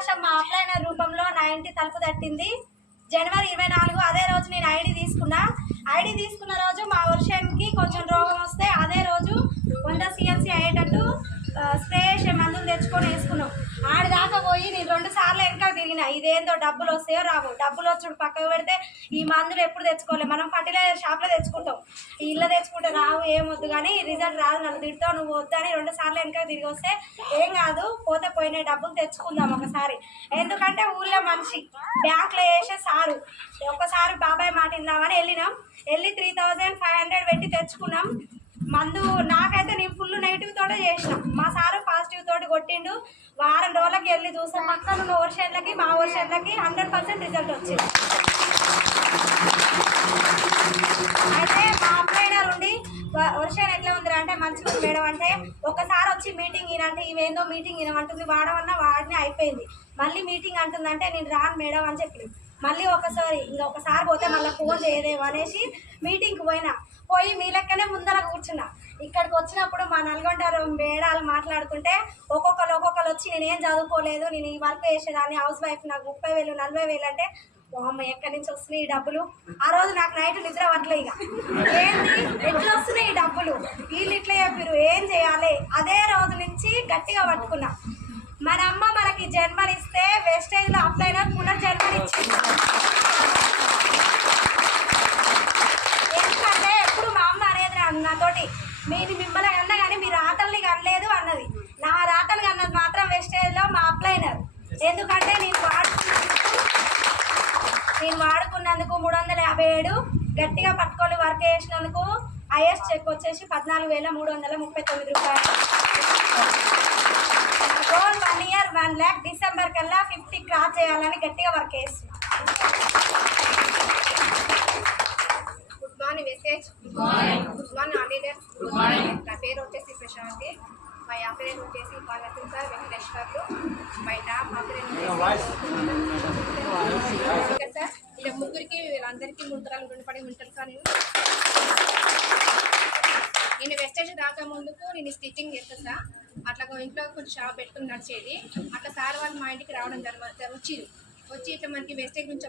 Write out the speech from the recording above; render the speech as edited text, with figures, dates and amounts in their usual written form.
అవకాశం మా అప్లైనర్ రూపంలో నా ఇంటి తలుపు తట్టింది. జనవరి 24 అదే రోజు నేను ఐడి తీసుకున్న రోజు మా వర్షన్కి కొంచెం రోగం వస్తే అదే రోజు 100 CNC అయ్యేటట్టు స్ప్రే చేసే మందులు తెచ్చుకొని వేసుకున్నాం. ఆడిదాకా పోయి నేను 2 సార్లు వెనక తిరిగిన. ఇదేందో డబ్బులు వస్తాయో రావు, డబ్బులు వచ్చుడు పక్కకు పెడితే ఈ మందులు ఎప్పుడు తెచ్చుకోలేదు. మనం ఫర్టిలైజర్ షాప్లో తెచ్చుకుంటాం, ఇళ్ళ తెచ్చుకుంటే రావు ఏమొద్దు కానీ రిజల్ట్ రాదు, నన్ను తిడతావు నువ్వు వద్దని 2 సార్లు వెనక తిరిగి వస్తే ఏం కాదు పోతే పోయిన డబ్బులు తెచ్చుకుందాం ఒకసారి. ఎందుకంటే ఊళ్ళో మనిషి బ్యాంకులో వేసే సారు ఒకసారి బాబాయ్ మాట విందామని వెళ్ళి 3500 పెట్టి తెచ్చుకున్నాం మందు. నాకైతే నేను ఫుల్ నెగిటివ్ తోటే చేసిన, మా సారు పాజిటివ్ తోటి కొట్టిండు. వారం రోజులకి వెళ్ళి చూసాం పక్కన ఉన్న వర్షన్లకి మా వర్షన్లకి 100% రిజల్ట్ వచ్చింది. అయితే మా అప్లైనర్ ఉండి వర్షన్ ఎట్లా ఉంది అంటే మంచిగా మేడం అంటే ఒకసారి వచ్చి మీటింగ్ వినంటే ఇవేందో మీటింగ్ వినమంటుంది, వాడమన్నా వాడిని అయిపోయింది. మళ్ళీ మీటింగ్ అంటుందంటే నేను రాను మేడం అని చెప్పి మళ్ళీ ఇంకొకసారి పోతే మళ్ళీ ఫోన్ చేయదేమో అనేసి మీటింగ్కి పోయి మీ లెక్కనే ముందర కూర్చున్నా. ఇక్కడికి వచ్చినప్పుడు మా నల్గొండ మేడాలు మాట్లాడుతుంటే ఒక్కొక్కరు వచ్చి నేనేం చదువుకోలేదు, నేను ఈ వర్క్ చేసేదాన్ని, హౌస్ వైఫ్, నాకు 30,000 40,000 అంటే అమ్మ ఎక్కడి నుంచి వస్తున్నాయి ఈ డబ్బులు. ఆ రోజు నాకు నైట్ నిద్ర పట్టలే. ఇక ఏంది ఎట్లా వస్తున్నాయి ఈ డబ్బులు, వీళ్ళు ఇట్లా చెప్పారు ఏం చేయాలి. అదే రోజు నుంచి గట్టిగా పట్టుకున్నా. మన అమ్మ మనకి జన్మనిస్తే వేస్టేజ్లో అప్లైనర్ పునర్జన్మనిచ్చింది. ఎందుకంటే ఎప్పుడు మా అమ్మ అనేది నాతోటి మిమ్మల్ని అన్నా కానీ మీ రాతల్ని కనలేదు అన్నది. నా రాతలు కన్నది మాత్రం వేస్టేజ్లో మా అప్లైనర్. ఎందుకంటే నేను వాడుకున్నందుకు 357 గట్టిగా పట్టుకొని వర్క్ చేసినందుకు హైయెస్ట్ చెక్ వచ్చేసి 14,339 రూపాయలు. గోల్ 1 year 1 lakh డిసెంబర్ కల్లా 50 క్రాస్ చేయాలని గట్టిగా వర్క్ చేస్తున్నాం. Good morning message, good morning auditor, నా పేరు వచ్చేసి ప్రశాంతి, మా ఆపరేటర్ వచ్చేసి పాలసింగ్ సార్ వెంకటేశ్వర్లు, మా టాప్ ఆపరేటర్ సార్. ఇలా ముగ్గురికి వీళ్ళందరికీ ముందరాలు రుణపడి ఉంటారు సార్. నేను వెస్టేజ్ రాకముందుకు నేను స్టిచ్చింగ్ చేస్తాను సార్. అట్లా ఇంట్లో కొంచెం షాప్ పెట్టుకుని నడిచేది. అట్లా సార్ వాళ్ళు మా ఇంటికి రావడం వచ్చి ఇట్లా మనకి వెస్టేజ్ గురించి